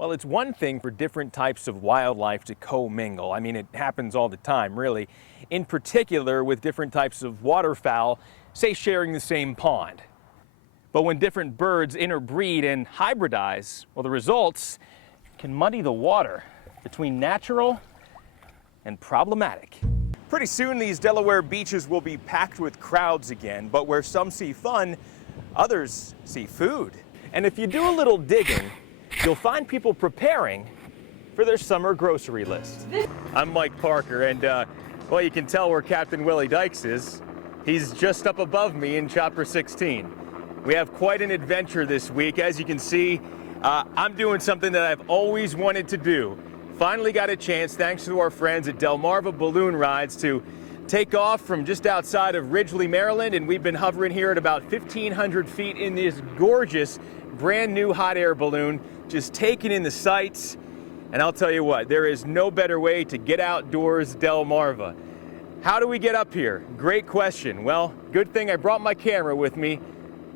Well, it's one thing for different types of wildlife to commingle. I mean, it happens all the time, really. In particular, with different types of waterfowl, say sharing the same pond. But when different birds interbreed and hybridize, well, the results can muddy the water between natural and problematic. Pretty soon, these Delaware beaches will be packed with crowds again, but where some see fun, others see food. And if you do a little digging, you'll find people preparing for their summer grocery list. I'm Mike Parker, and well, you can tell where Captain Willie Dykes is. He's just up above me in Chopper 16. We have quite an adventure this week. As you can see, I'm doing something that I've always wanted to do. Finally got a chance, thanks to our friends at Delmarva Balloon Rides, to take off from just outside of Ridgely, Maryland, and we've been hovering here at about 1,500 feet in this gorgeous, brand new hot air balloon, just taking in the sights. And I'll tell you what, there is no better way to get outdoors Delmarva. How do we get up here? Great question. Well, good thing I brought my camera with me,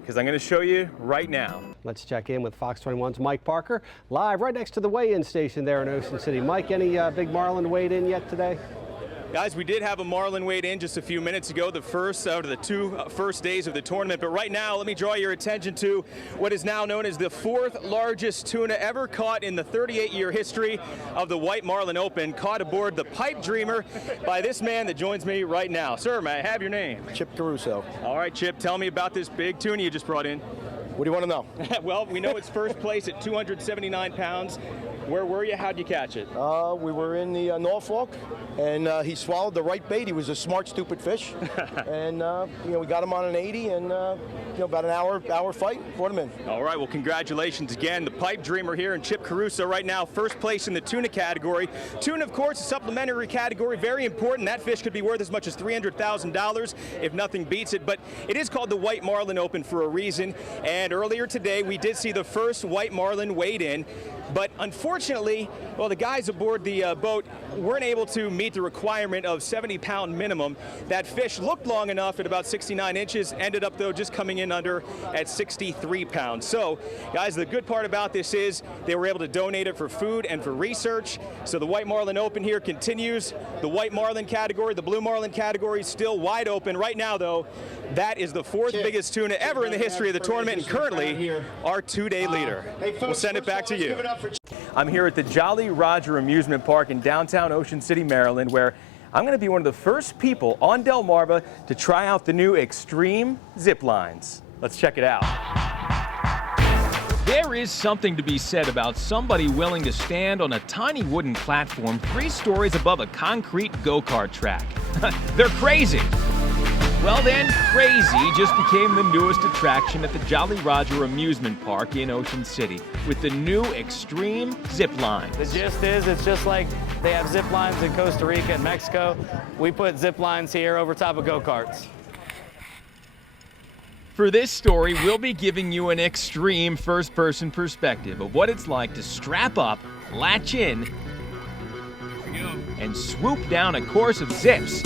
because I'm going to show you right now. Let's check in with Fox 21's Mike Parker, live right next to the weigh-in station there in Ocean City. Mike, any big marlin weighed in yet today? Guys, we did have a marlin weighed in just a few minutes ago, the first out of the two first days of the tournament. But right now, let me draw your attention to what is now known as the fourth largest tuna ever caught in the 38-year history of the White Marlin Open, caught aboard the Pipe Dreamer by this man that joins me right now. Sir, may I have your name? Chip Caruso. All right, Chip, tell me about this big tuna you just brought in. What do you want to know? Well, we know it's first place at 279 pounds. Where were you? How'd you catch it? We were in the Norfolk, and he swallowed the right bait. He was a smart, stupid fish. And, we got him on an 80, and, about an hour fight, brought him in. All right, well, congratulations again. The Pipe Dreamer here, and Chip Caruso right now, first place in the tuna category. Tuna, of course, a supplementary category, very important. That fish could be worth as much as $300,000 if nothing beats it. But it is called the White Marlin Open for a reason. And earlier today, we did see the first white marlin weighed in. But unfortunately, well, the guys aboard the boat weren't able to meet the requirement of 70-pound minimum. That fish looked long enough at about 69 inches, ended up, though, just coming in under at 63 pounds. So, guys, the good part about this is they were able to donate it for food and for research. So the White Marlin Open here continues. The white marlin category, the blue marlin category is still wide open. Right now, though, that is the fourth biggest tuna ever in the history of the tournament, and currently our two-day leader. We'll send it back to you. I'm here at the Jolly Roger Amusement Park in downtown Ocean City, Maryland, where I'm going to be one of the first people on Delmarva to try out the new Extreme zip lines. Let's check it out. There is something to be said about somebody willing to stand on a tiny wooden platform 3 stories above a concrete go-kart track. They're crazy. Well then, crazy just became the newest attraction at the Jolly Roger Amusement Park in Ocean City with the new Extreme zip lines. The gist is, it's just like they have zip lines in Costa Rica and Mexico. We put zip lines here over top of go-karts. For this story, we'll be giving you an extreme first-person perspective of what it's like to strap up, latch in, and swoop down a course of zips.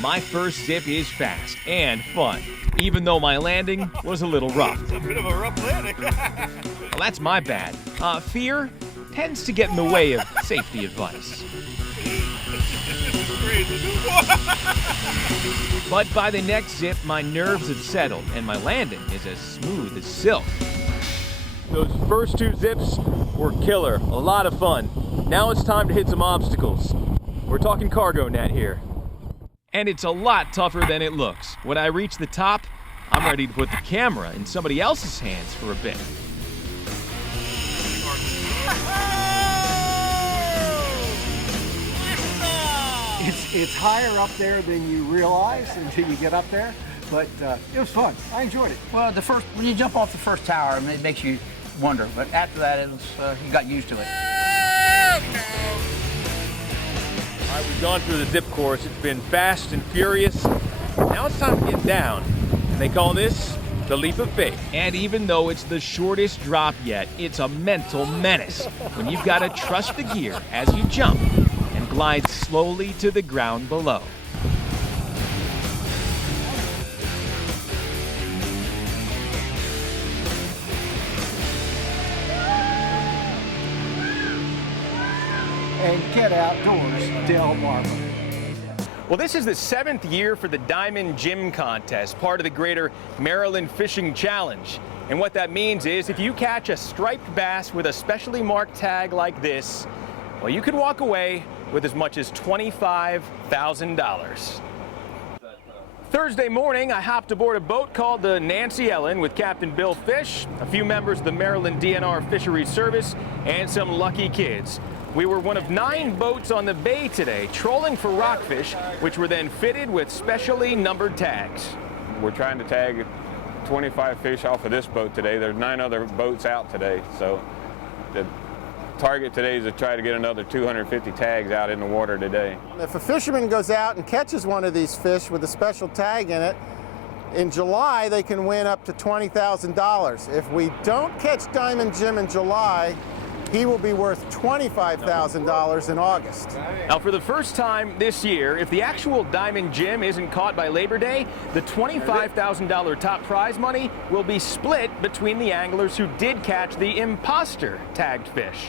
My first zip is fast and fun, even though my landing was a little rough. It's a bit of a rough landing. Well, that's my bad. Fear tends to get in the way of safety advice. But by the next zip, my nerves have settled, and my landing is as smooth as silk. Those first 2 zips were killer, a lot of fun. Now it's time to hit some obstacles. We're talking cargo net here. And it's a lot tougher than it looks. When I reach the top, I'm ready to put the camera in somebody else's hands for a bit. It's higher up there than you realize until you get up there, but it was fun. I enjoyed it. Well, when you jump off the first tower, it makes you wonder, but after that, you got used to it. All right, we've gone through the zip course. It's been fast and furious. Now it's time to get down. And they call this the leap of faith. And even though it's the shortest drop yet, it's a mental menace when you've got to trust the gear as you jump and glides slowly to the ground below. And get outdoors, Delmarva. Well, this is the 7th year for the Diamond Jim Contest, part of the greater Maryland Fishing Challenge. And what that means is if you catch a striped bass with a specially marked tag like this, well, you could walk away with as much as $25,000. Thursday morning, I hopped aboard a boat called the Nancy Ellen with Captain Bill Fish, a few members of the Maryland DNR Fisheries Service, and some lucky kids. We were one of 9 boats on the bay today, trolling for rockfish, which were then fitted with specially numbered tags. We're trying to tag 25 fish off of this boat today. There's 9 other boats out today, so the target today is to try to get another 250 tags out in the water today. If a fisherman goes out and catches one of these fish with a special tag in it, in July they can win up to $20,000. If we don't catch Diamond Jim in July, he will be worth $25,000 in August. Now, for the first time this year, if the actual Diamond Jim isn't caught by Labor Day, the $25,000 top prize money will be split between the anglers who did catch the imposter tagged fish.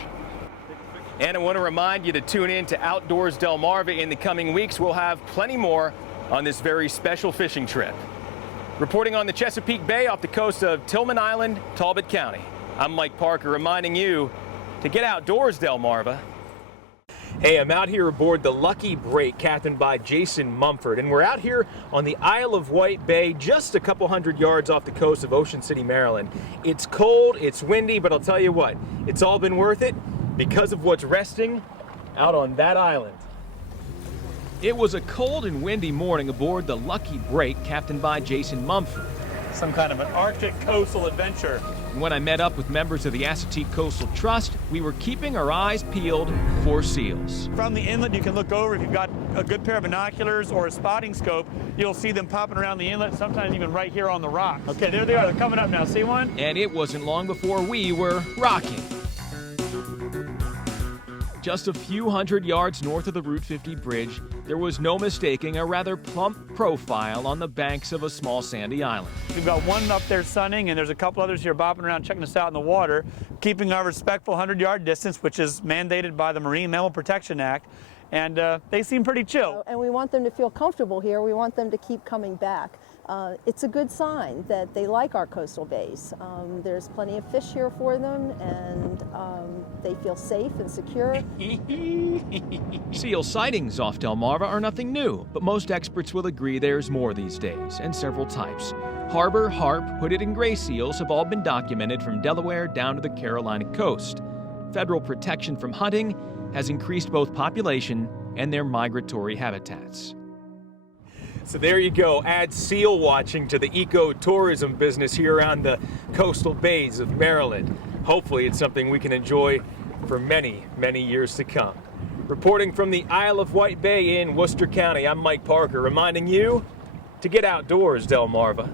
And I want to remind you to tune in to Outdoors Delmarva in the coming weeks. We'll have plenty more on this very special fishing trip. Reporting on the Chesapeake Bay off the coast of Tillman Island, Talbot County, I'm Mike Parker reminding you to get outdoors, Delmarva. Hey, I'm out here aboard the Lucky Break, captained by Jason Mumford, and we're out here on the Isle of Wight Bay, just a couple hundred yards off the coast of Ocean City, Maryland. It's cold, it's windy, but I'll tell you what, it's all been worth it because of what's resting out on that island. It was a cold and windy morning aboard the Lucky Break, captained by Jason Mumford. Some kind of an Arctic coastal adventure. When I met up with members of the Chesapeake Coastal Trust, we were keeping our eyes peeled for seals. From the inlet, you can look over. If you've got a good pair of binoculars or a spotting scope, you'll see them popping around the inlet, sometimes even right here on the rock. Okay, there they are. They're coming up now. See one? And it wasn't long before we were rocking. Just a few hundred yards north of the Route 50 bridge, there was no mistaking a rather plump profile on the banks of a small sandy island. We've got one up there sunning, and there's a couple others here bopping around checking us out in the water, keeping our respectful 100-yard distance, which is mandated by the Marine Mammal Protection Act, and they seem pretty chill. And we want them to feel comfortable here. We want them to keep coming back. It's a good sign that they like our coastal bays. There's plenty of fish here for them, and they feel safe and secure. Seal sightings off Delmarva are nothing new, but most experts will agree there's more these days, and several types. Harbor, harp, hooded, and gray seals have all been documented from Delaware down to the Carolina coast. Federal protection from hunting has increased both population and their migratory habitats. So there you go, add seal watching to the ecotourism business here around the coastal bays of Maryland. Hopefully it's something we can enjoy for many, many years to come. Reporting from the Isle of Wight Bay in Worcester County, I'm Mike Parker, reminding you to get outdoors, Delmarva.